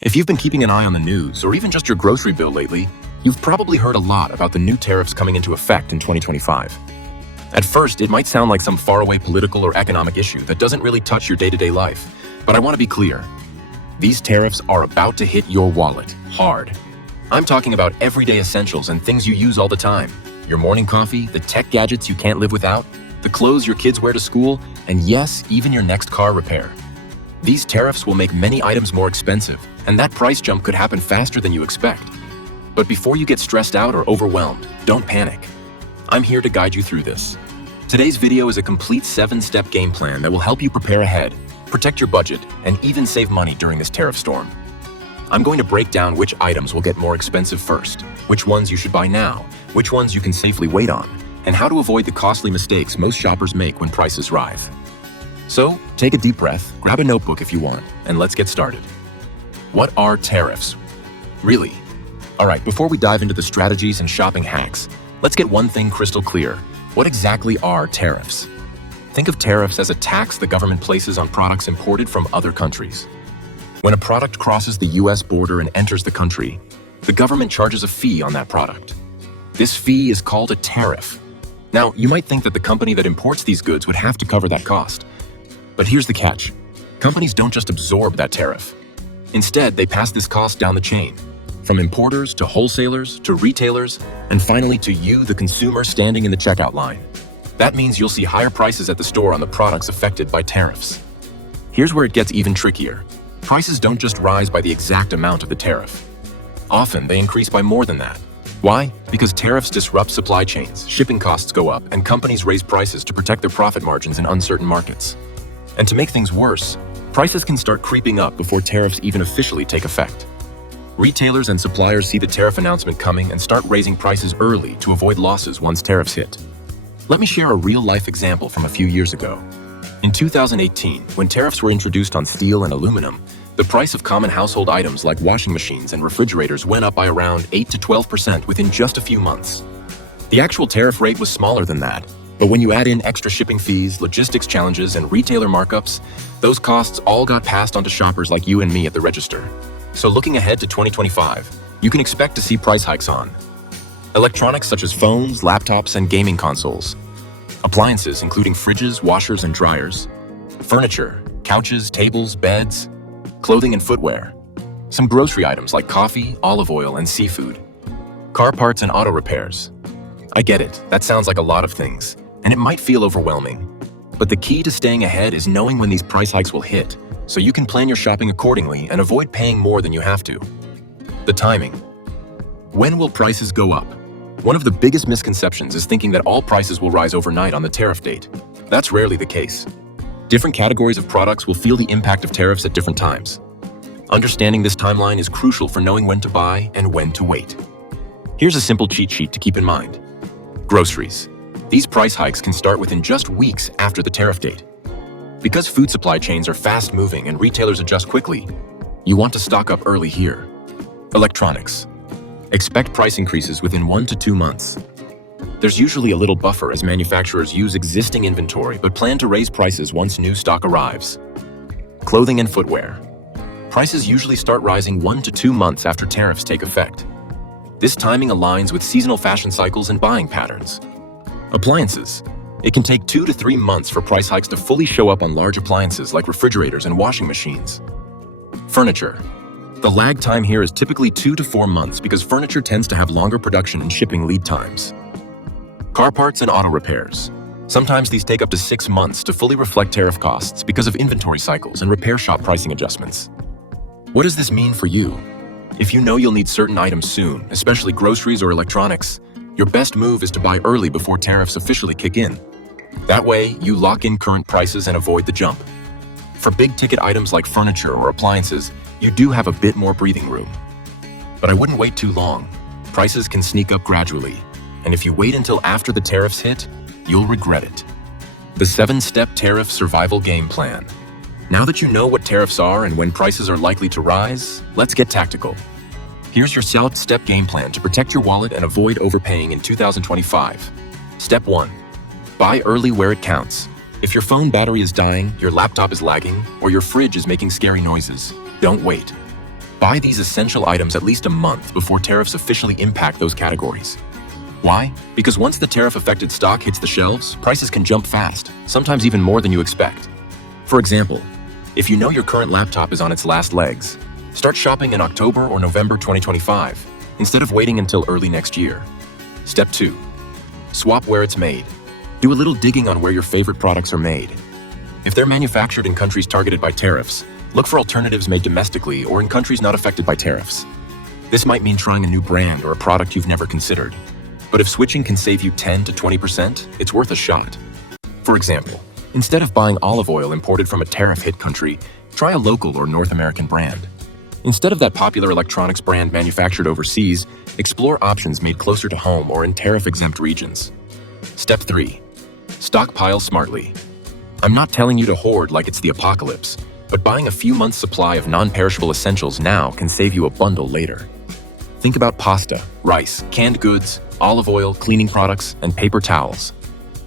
If you've been keeping an eye on the news, or even just your grocery bill lately, you've probably heard a lot about the new tariffs coming into effect in 2025. At first, it might sound like some faraway political or economic issue that doesn't really touch your day-to-day life, but I want to be clear. These tariffs are about to hit your wallet hard. I'm talking about everyday essentials and things you use all the time. Your morning coffee, the tech gadgets you can't live without, the clothes your kids wear to school, and yes, even your next car repair. These tariffs will make many items more expensive, and that price jump could happen faster than you expect. But before you get stressed out or overwhelmed, don't panic. I'm here to guide you through this. Today's video is a complete 7-step game plan that will help you prepare ahead, protect your budget, and even save money during this tariff storm. I'm going to break down which items will get more expensive first, which ones you should buy now, which ones you can safely wait on, and how to avoid the costly mistakes most shoppers make when prices rise. So, take a deep breath, grab a notebook if you want, and let's get started. What are tariffs? Really? Alright, before we dive into the strategies and shopping hacks, let's get one thing crystal clear. What exactly are tariffs? Think of tariffs as a tax the government places on products imported from other countries. When a product crosses the US border and enters the country, the government charges a fee on that product. This fee is called a tariff. Now, you might think that the company that imports these goods would have to cover that cost. But here's the catch. Companies don't just absorb that tariff. Instead, they pass this cost down the chain, from importers to wholesalers to retailers, and finally to you, the consumer standing in the checkout line. That means you'll see higher prices at the store on the products affected by tariffs. Here's where it gets even trickier. Prices don't just rise by the exact amount of the tariff. Often, they increase by more than that. Why? Because tariffs disrupt supply chains, shipping costs go up, and companies raise prices to protect their profit margins in uncertain markets. And to make things worse, prices can start creeping up before tariffs even officially take effect. Retailers and suppliers see the tariff announcement coming and start raising prices early to avoid losses once tariffs hit. Let me share a real-life example from a few years ago. In 2018, when tariffs were introduced on steel and aluminum, the price of common household items like washing machines and refrigerators went up by around 8 to 12% within just a few months. The actual tariff rate was smaller than that, but when you add in extra shipping fees, logistics challenges, and retailer markups, those costs all got passed on to shoppers like you and me at the register. So looking ahead to 2025, you can expect to see price hikes on electronics such as phones, laptops, and gaming consoles, appliances including fridges, washers, and dryers, furniture, couches, tables, beds, clothing and footwear, some grocery items like coffee, olive oil, and seafood, car parts and auto repairs. I get it, that sounds like a lot of things, and it might feel overwhelming. But the key to staying ahead is knowing when these price hikes will hit, so you can plan your shopping accordingly and avoid paying more than you have to. The timing. When will prices go up? One of the biggest misconceptions is thinking that all prices will rise overnight on the tariff date. That's rarely the case. Different categories of products will feel the impact of tariffs at different times. Understanding this timeline is crucial for knowing when to buy and when to wait. Here's a simple cheat sheet to keep in mind. Groceries. These price hikes can start within just weeks after the tariff date. Because food supply chains are fast-moving and retailers adjust quickly, you want to stock up early here. Electronics. Expect price increases within 1 to 2 months. There's usually a little buffer as manufacturers use existing inventory but plan to raise prices once new stock arrives. Clothing and footwear. Prices usually start rising 1 to 2 months after tariffs take effect. This timing aligns with seasonal fashion cycles and buying patterns. Appliances. It can take 2 to 3 months for price hikes to fully show up on large appliances like refrigerators and washing machines. Furniture. The lag time here is typically 2 to 4 months because furniture tends to have longer production and shipping lead times. Car parts and auto repairs. Sometimes these take up to 6 months to fully reflect tariff costs because of inventory cycles and repair shop pricing adjustments. What does this mean for you? If you know you'll need certain items soon, especially groceries or electronics, your best move is to buy early before tariffs officially kick in. That way, you lock in current prices and avoid the jump. For big-ticket items like furniture or appliances, you do have a bit more breathing room. But I wouldn't wait too long. Prices can sneak up gradually, and if you wait until after the tariffs hit, you'll regret it. The 7-step tariff survival game plan. Now that you know what tariffs are and when prices are likely to rise, let's get tactical. Here's your 7-step game plan to protect your wallet and avoid overpaying in 2025. Step 1. Buy early where it counts. If your phone battery is dying, your laptop is lagging, or your fridge is making scary noises, don't wait. Buy these essential items at least a month before tariffs officially impact those categories. Why? Because once the tariff-affected stock hits the shelves, prices can jump fast, sometimes even more than you expect. For example, if you know your current laptop is on its last legs, start shopping in October or November 2025, instead of waiting until early next year. Step 2. Swap where it's made. Do a little digging on where your favorite products are made. If they're manufactured in countries targeted by tariffs, look for alternatives made domestically or in countries not affected by tariffs. This might mean trying a new brand or a product you've never considered. But if switching can save you 10 to 20%, it's worth a shot. For example, instead of buying olive oil imported from a tariff-hit country, try a local or North American brand. Instead of that popular electronics brand manufactured overseas, explore options made closer to home or in tariff-exempt regions. Step 3. Stockpile smartly. I'm not telling you to hoard like it's the apocalypse, but buying a few months' supply of non-perishable essentials now can save you a bundle later. Think about pasta, rice, canned goods, olive oil, cleaning products, and paper towels.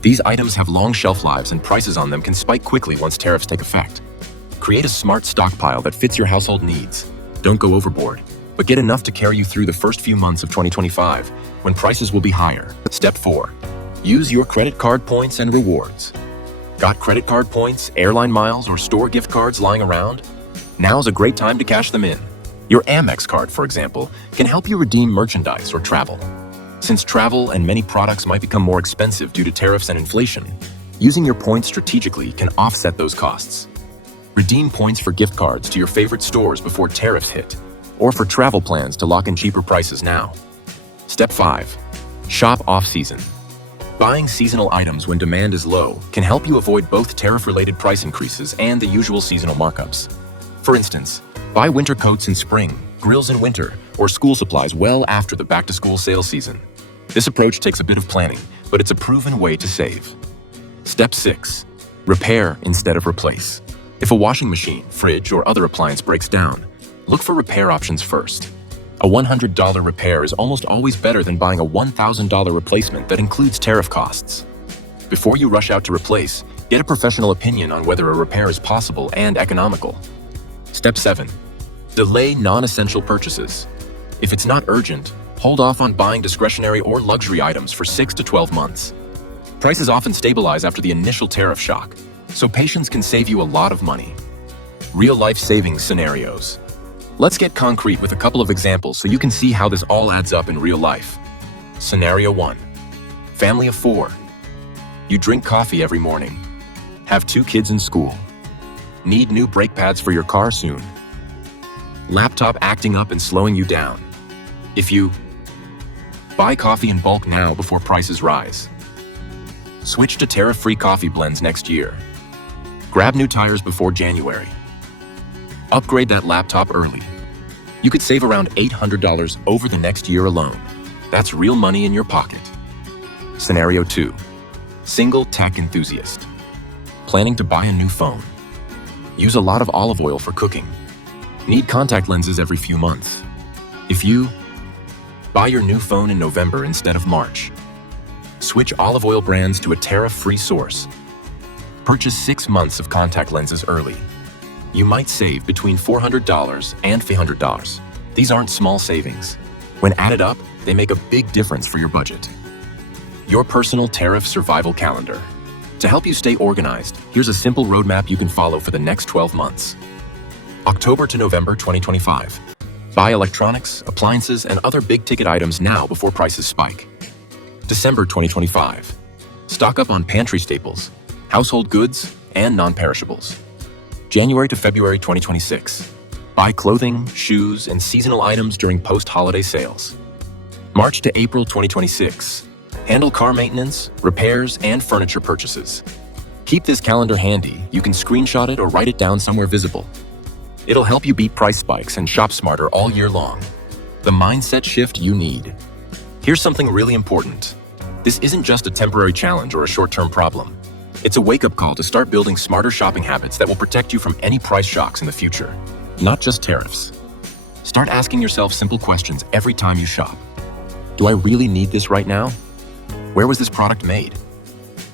These items have long shelf lives and prices on them can spike quickly once tariffs take effect. Create a smart stockpile that fits your household needs. Don't go overboard, but get enough to carry you through the first few months of 2025, when prices will be higher. Step 4. Use your credit card points and rewards. Got credit card points, airline miles, or store gift cards lying around? Now's a great time to cash them in. Your Amex card, for example, can help you redeem merchandise or travel. Since travel and many products might become more expensive due to tariffs and inflation, using your points strategically can offset those costs. Redeem points for gift cards to your favorite stores before tariffs hit, or for travel plans to lock in cheaper prices now. Step 5. Shop off-season. Buying seasonal items when demand is low can help you avoid both tariff-related price increases and the usual seasonal markups. For instance, buy winter coats in spring, grills in winter, or school supplies well after the back-to-school sales season. This approach takes a bit of planning, but it's a proven way to save. Step 6. Repair instead of replace. If a washing machine, fridge, or other appliance breaks down, look for repair options first. A $100 repair is almost always better than buying a $1,000 replacement that includes tariff costs. Before you rush out to replace, get a professional opinion on whether a repair is possible and economical. Step 7. Delay non-essential purchases. If it's not urgent, hold off on buying discretionary or luxury items for 6 to 12 months. Prices often stabilize after the initial tariff shock, so patience can save you a lot of money. Real-life savings scenarios. Let's get concrete with a couple of examples so you can see how this all adds up in real life. Scenario 1. Family of 4. You drink coffee every morning. Have 2 kids in school. Need new brake pads for your car soon. Laptop acting up and slowing you down. If you buy coffee in bulk now before prices rise. Switch to tariff-free coffee blends next year. Grab new tires before January. Upgrade that laptop early. You could save around $800 over the next year alone. That's real money in your pocket. Scenario 2. Single tech enthusiast. Planning to buy a new phone. Use a lot of olive oil for cooking. Need contact lenses every few months. If you buy your new phone in November instead of March. Switch olive oil brands to a tariff-free source. Purchase 6 months of contact lenses early. You might save between $400 and $500. These aren't small savings. When added up, they make a big difference for your budget. Your personal tariff survival calendar. To help you stay organized, here's a simple roadmap you can follow for the next 12 months. October to November 2025. Buy electronics, appliances, and other big-ticket items now before prices spike. December 2025. Stock up on pantry staples, household goods, and non-perishables. January to February 2026. Buy clothing, shoes, and seasonal items during post-holiday sales. March to April 2026. Handle car maintenance, repairs, and furniture purchases. Keep this calendar handy. You can screenshot it or write it down somewhere visible. It'll help you beat price spikes and shop smarter all year long. The mindset shift you need. Here's something really important. This isn't just a temporary challenge or a short-term problem. It's a wake-up call to start building smarter shopping habits that will protect you from any price shocks in the future, not just tariffs. Start asking yourself simple questions every time you shop. Do I really need this right now? Where was this product made?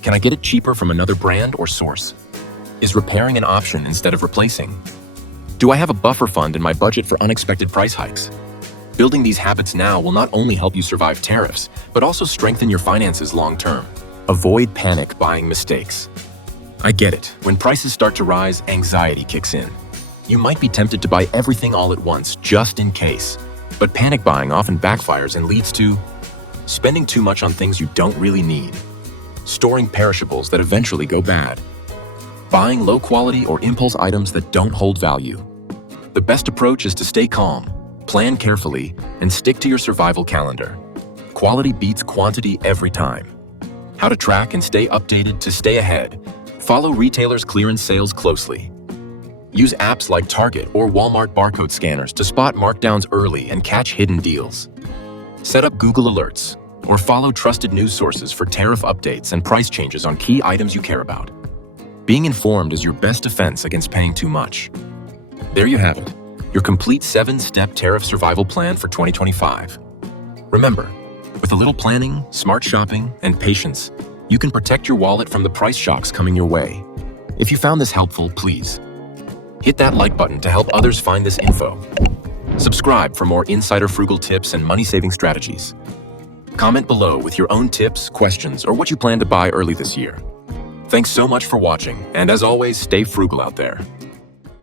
Can I get it cheaper from another brand or source? Is repairing an option instead of replacing? Do I have a buffer fund in my budget for unexpected price hikes? Building these habits now will not only help you survive tariffs, but also strengthen your finances long-term. Avoid panic buying mistakes. I get it. When prices start to rise, anxiety kicks in. You might be tempted to buy everything all at once, just in case. But panic buying often backfires and leads to spending too much on things you don't really need, storing perishables that eventually go bad, buying low-quality or impulse items that don't hold value. The best approach is to stay calm, plan carefully, and stick to your survival calendar. Quality beats quantity every time. How to track and stay updated to stay ahead. Follow retailers' clearance sales closely. Use apps like Target or Walmart barcode scanners to spot markdowns early and catch hidden deals. Set up Google Alerts or follow trusted news sources for tariff updates and price changes on key items you care about. Being informed is your best defense against paying too much. There you have it, your complete 7-step tariff survival plan for 2025. Remember, with a little planning, smart shopping, and patience, you can protect your wallet from the price shocks coming your way. If you found this helpful, please hit that like button to help others find this info. Subscribe for more insider frugal tips and money-saving strategies. Comment below with your own tips, questions, or what you plan to buy early this year. Thanks so much for watching, and as always, stay frugal out there.